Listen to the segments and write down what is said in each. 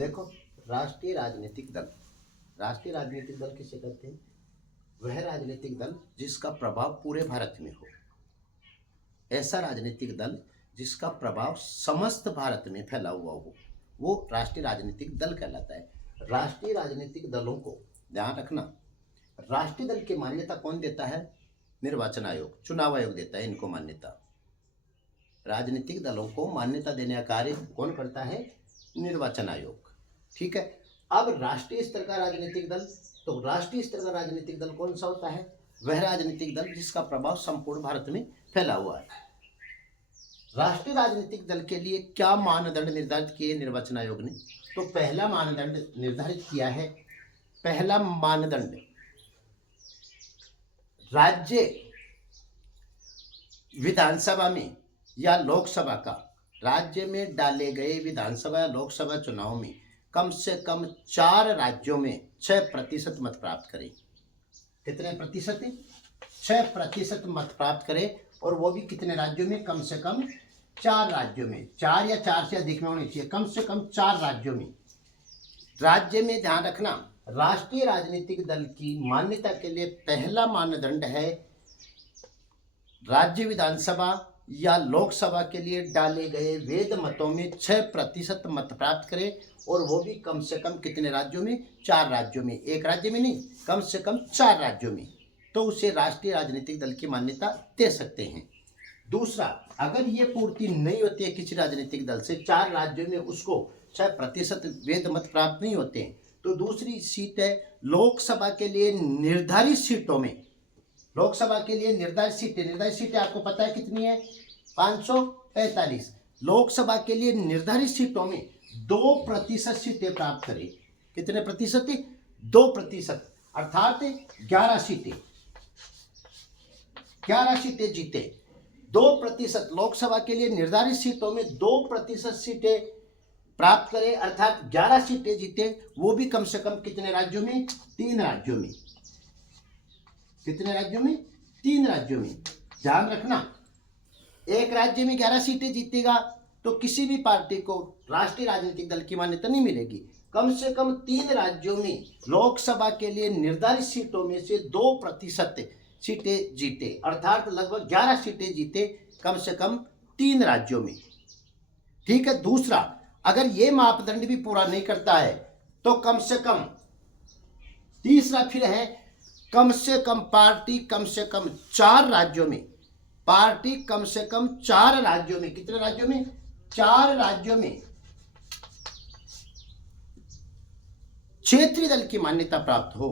देखो, राष्ट्रीय राजनीतिक दल, राष्ट्रीय राजनीतिक दल किसे कहते हैं? वह राजनीतिक दल जिसका प्रभाव पूरे भारत में हो। ऐसा राजनीतिक दल जिसका प्रभाव समस्त भारत में फैला हुआ हो, वो राष्ट्रीय राजनीतिक दल कहलाता है। राष्ट्रीय राजनीतिक दलों को ध्यान रखना, राष्ट्रीय दल की मान्यता कौन देता है? निर्वाचन आयोग, चुनाव आयोग देता है इनको मान्यता। राजनीतिक दलों को मान्यता देने का कार्य कौन करता है? निर्वाचन आयोग। ठीक है। अब राष्ट्रीय स्तर का राजनीतिक दल, तो राष्ट्रीय स्तर का राजनीतिक दल कौन सा होता है? वह राजनीतिक दल जिसका प्रभाव संपूर्ण भारत में फैला हुआ है। राष्ट्रीय राजनीतिक दल के लिए क्या मानदंड निर्धारित किए निर्वाचन आयोग ने? तो पहला मानदंड निर्धारित किया है, पहला मानदंड, राज्य विधानसभा में या लोकसभा का, राज्य में डाले गए विधानसभा या लोकसभा चुनाव में कम से कम 4 राज्यों में 6% मत प्राप्त करें। कितने प्रतिशत? 6% मत प्राप्त करें, और वो भी कितने राज्यों में? कम से कम 4 राज्यों में। 4 या 4 से अधिक में होनी चाहिए, कम से कम 4 राज्यों में। राज्य में ध्यान रखना, राष्ट्रीय राजनीतिक दल की मान्यता के लिए पहला मानदंड है राज्य विधानसभा या लोकसभा के लिए डाले गए वैध मतों में 6% मत प्राप्त करें, और वो भी कम से कम कितने राज्यों में? 4 राज्यों में। एक राज्य में नहीं, कम से कम 4 राज्यों में, तो उसे राष्ट्रीय राजनीतिक दल की मान्यता दे सकते हैं। दूसरा, अगर ये पूर्ति नहीं होती है किसी राजनीतिक दल से, 4 राज्यों में उसको 6% वैध मत प्राप्त नहीं होते हैं, तो दूसरी सीट है लोकसभा के लिए निर्धारित सीटों में। लोकसभा के लिए निर्धारित सीटें आपको पता है कितनी है? 545। लोकसभा के लिए निर्धारित सीटों में 2% सीटें प्राप्त करें। कितने प्रतिशत? 2%, अर्थात 11 सीटें। 11 सीटें जीते। 2% लोकसभा के लिए निर्धारित सीटों में 2% सीटें प्राप्त करें, अर्थात 11 सीटें जीते, वो भी कम से कम कितने राज्यों में? 3 राज्यों में। कितने राज्यों में? 3 राज्यों में। ध्यान रखना, एक राज्य में 11 सीटें जीतेगा तो किसी भी पार्टी को राष्ट्रीय राजनीतिक दल की मान्यता नहीं मिलेगी। कम से कम 3 राज्यों में लोकसभा के लिए निर्धारित सीटों में से 2% सीटें जीते, अर्थात लगभग 11 सीटें जीते, कम से कम 3 राज्यों में। ठीक है। दूसरा, अगर ये मापदंड भी पूरा नहीं करता है तो कम से कम, तीसरा फिर है, कम से कम पार्टी कम से कम 4 राज्यों में, पार्टी कम से कम 4 राज्यों में, कितने राज्यों में? 4 राज्यों में क्षेत्रीय दल की मान्यता प्राप्त हो,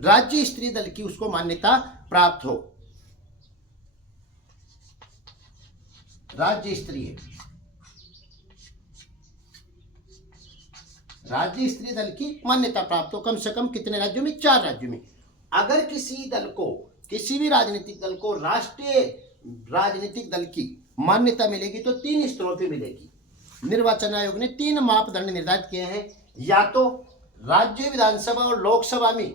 राज्य स्तरीय दल की उसको मान्यता प्राप्त हो। राज्य स्तरीय दल की मान्यता प्राप्त हो, कम से कम कितने राज्यों में? 4 राज्यों में। अगर किसी दल को, किसी भी राजनीतिक दल को राष्ट्रीय राजनीतिक दल की मान्यता मिलेगी तो 3 स्तरों पे मिलेगी। निर्वाचन आयोग ने 3 मापदंड निर्धारित किए हैं। या तो राज्य विधानसभा और लोकसभा में,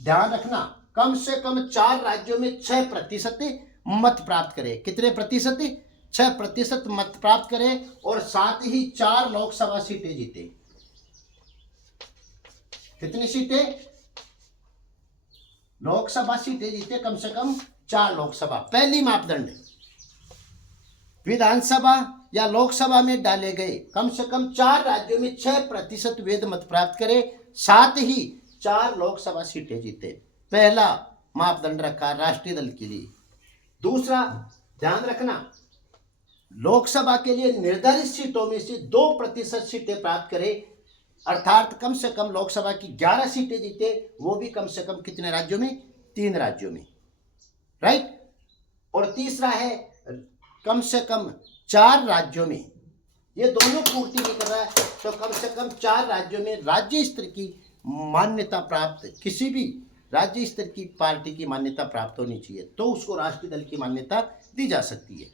ध्यान रखना, कम से कम 4 राज्यों में 6% मत प्राप्त करे। कितने प्रतिशत? 6% मत प्राप्त करे, और साथ ही 4 लोकसभा सीटें जीते। कितनी सीटें? लोकसभा सीटें जीते, कम से कम 4 लोकसभा। पहली मापदंड, विधानसभा या लोकसभा में डाले गए कम से कम 4 राज्यों में 6% वैध मत प्राप्त करे, साथ ही 4 लोकसभा सीटें जीते। पहला मापदंड रखा राष्ट्रीय दल के लिए। दूसरा, ध्यान रखना, लोकसभा के लिए निर्धारित सीटों में से 2% सीटें प्राप्त करे, अर्थात कम से कम लोकसभा की 11 सीटें जीते, वो भी कम से कम कितने राज्यों में? 3 राज्यों में। राइट। और तीसरा है कम से कम 4 राज्यों में, ये दोनों पूर्ति नहीं कर रहा है तो कम से कम 4 राज्यों में राज्य स्तर की मान्यता प्राप्त, किसी भी राज्य स्तर की पार्टी की मान्यता प्राप्त होनी चाहिए, तो उसको राष्ट्रीय दल की मान्यता दी जा सकती है।